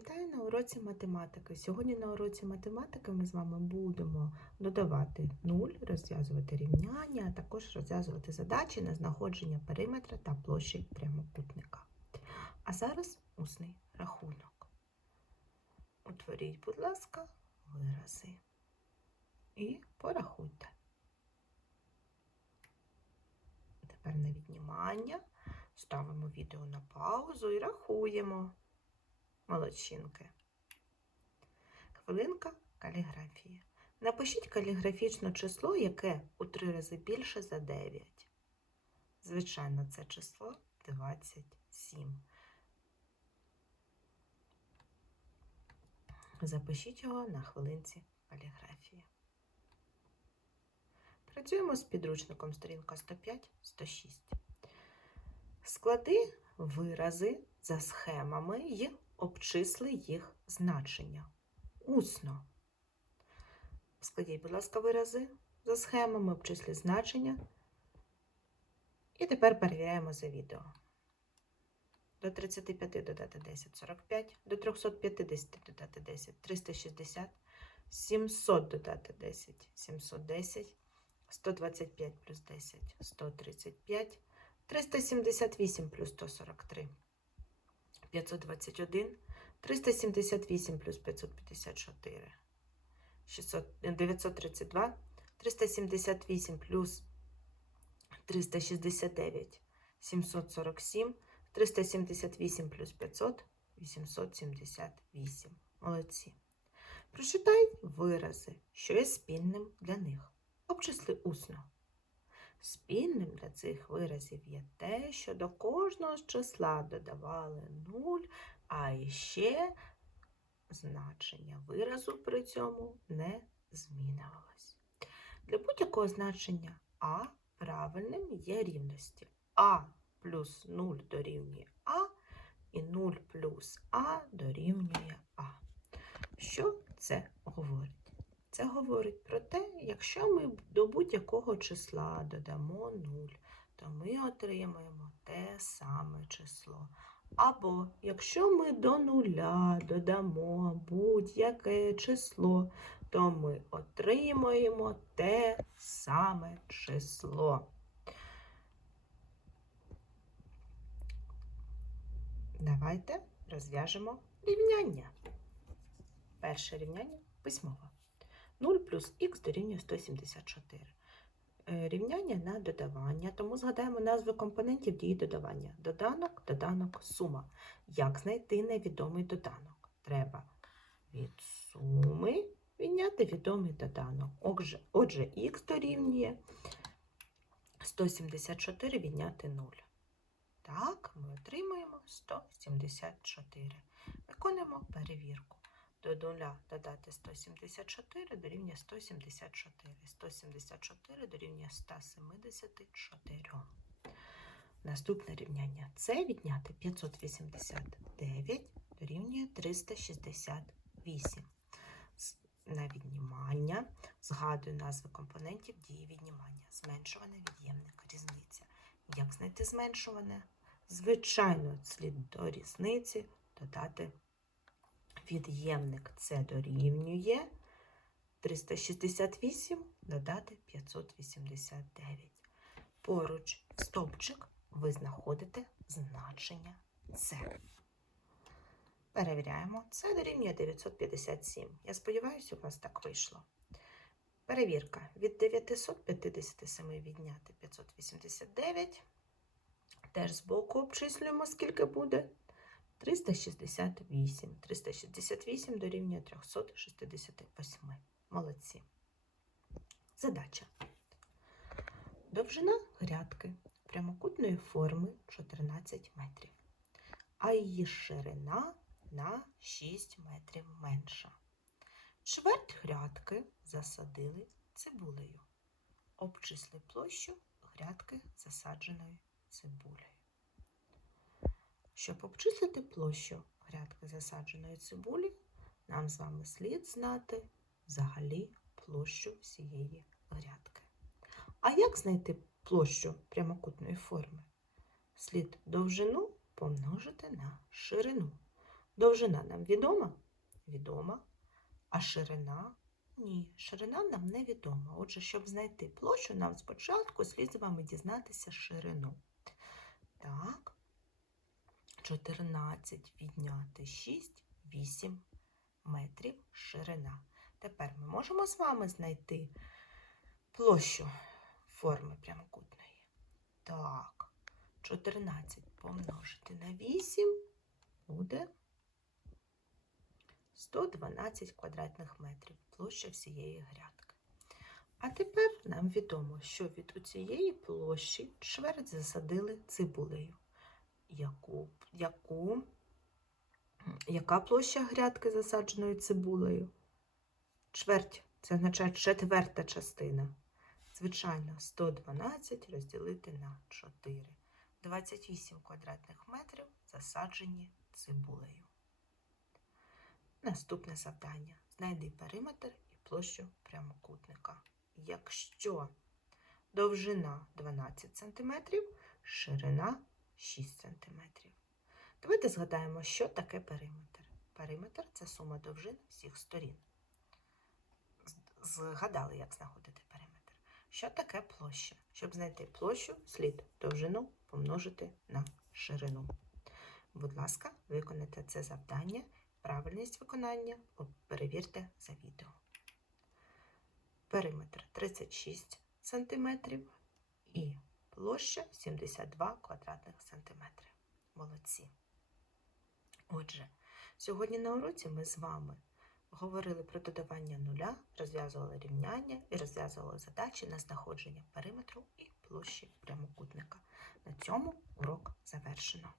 Вітаю на уроці математики. Сьогодні на уроці математики ми з вами будемо додавати нуль, розв'язувати рівняння, а також розв'язувати задачі на знаходження периметра та площі прямокутника. А зараз усний рахунок. Утворіть, будь ласка, вирази. І порахуйте. Тепер на віднімання ставимо відео на паузу і рахуємо. Молодчинки. Хвилинка каліграфії. Напишіть каліграфічне число, яке у три рази більше за 9. Звичайно, це число 27. Запишіть його на хвилинці каліграфії. Працюємо з підручником сторінка 105-106. Склади вирази за схемами і обчисли їх значення. Усно. Складіть, будь ласка, вирази за схемами, обчисліть значення. І тепер перевіряємо за відео. До 35 додати 10 45, до 350 додати 10 360, 700 додати 10 710, 125 плюс 10 135, 378 плюс 143 521, 378 плюс 554, 600, 932, 378 плюс 369, 747, 378 плюс 500, 878. Молодці. Прочитай вирази, що є спільним для них. Обчисли усно. Спільним для цих виразів є те, що до кожного з числа додавали 0, а іще значення виразу при цьому не змінювалось. Для будь-якого значення А правильним є рівності. А плюс 0 дорівнює А і 0 плюс А дорівнює А. Що це говорить? Це говорить про те, якщо ми до будь-якого числа додамо 0, то ми отримаємо те саме число. Або якщо ми до нуля додамо будь-яке число, то ми отримаємо те саме число. Давайте розв'яжемо рівняння. Перше рівняння письмове. 0 плюс х дорівнює 174. Е, Рівняння на додавання, тому згадаємо назви компонентів дії додавання. Доданок, доданок, сума. Як знайти невідомий доданок? Треба від суми відняти відомий доданок. Отже, отже х дорівнює 174 відняти 0. Так, ми отримуємо 174. Виконуємо перевірку. До 0 додати 174 дорівнює 174. 174 дорівнює 174. Наступне рівняння це відняти 589 дорівнює 368. На віднімання згадую назви компонентів дії віднімання. Зменшуване від'ємник, різниця. Як знайти зменшуване? Звичайно, слід до різниці додати від'ємник це дорівнює 368 додати 589. Поруч стовпчик ви знаходите значення С. Перевіряємо. Це дорівнює 957. Я сподіваюся, у вас так вийшло. Перевірка. Від 957 відняти 589. Теж збоку обчислюємо, скільки буде. 368. 368 дорівнює 368. Молодці. Задача. Довжина грядки прямокутної форми 14 метрів, а її ширина на 6 метрів менша. Чверть грядки засадили цибулею. Обчисли площу грядки засадженої цибулею. Щоб обчислити площу грядки засадженої цибулі, нам з вами слід знати взагалі площу всієї грядки. А як знайти площу прямокутної форми? Слід довжину помножити на ширину. Довжина нам відома? Відома. А ширина? Ні, ширина нам невідома. Отже, щоб знайти площу, нам спочатку слід з вами дізнатися ширину. Так, 14 відняти 6, 8 метрів ширина. Тепер ми можемо з вами знайти площу форми прямокутної. Так, 14 помножити на 8 буде 112 квадратних метрів площа всієї грядки. А тепер нам відомо, що від цієї площі чверть засадили цибулею. Яку, яку, яка площа грядки засадженої цибулею? Чверть це означає четверта частина. Звичайно, 112 розділити на 4. 28 квадратних метрів засаджені цибулею. Наступне завдання. Знайди периметр і площу прямокутника. Якщо довжина 12 см, ширина 6 см. Давайте згадаємо, що таке периметр. Периметр це сума довжин всіх сторін. Згадали, як знаходити периметр. Що таке площа? Щоб знайти площу, слід довжину помножити на ширину. Будь ласка, виконайте це завдання. Правильність виконання перевірте за відео. Периметр 36 см і площа 72 квадратних сантиметри. Молодці. Отже, сьогодні на уроці ми з вами говорили про додавання нуля, розв'язували рівняння і розв'язували задачі на знаходження периметру і площі прямокутника. На цьому урок завершено.